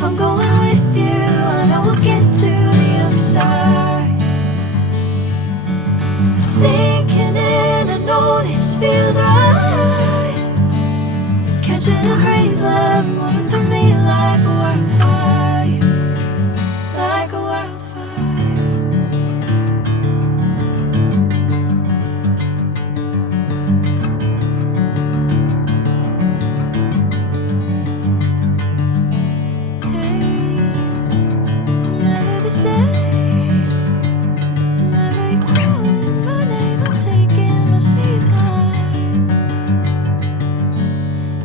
If I'm going with you, I know we'll get to the other side. Sinking in, I know this feels right. Catching a crazy love, moving through me like a wildfire, like a wildfire. Hey, I'm never the same. Whenever you're calling my name, I'm taking my sweet time.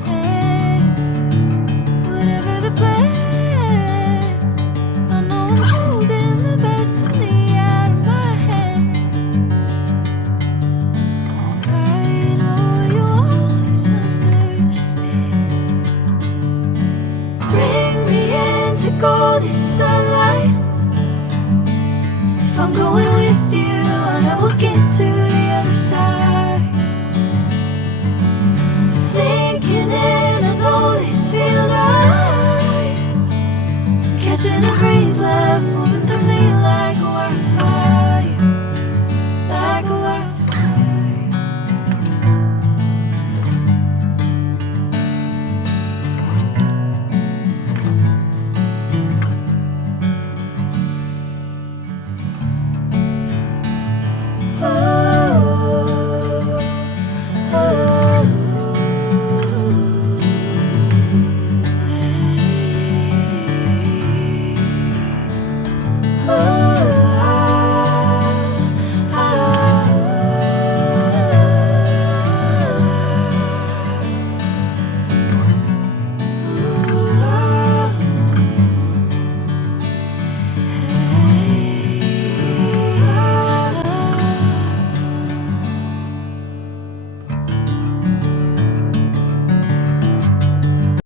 Hey, whatever the plan, I know I'm holding the best of me out of my hand. I know you'll always understand. Bring me into golden sunlight. If I'm going with you, I know we'll get to the other side. Sinking in, I know this feels right.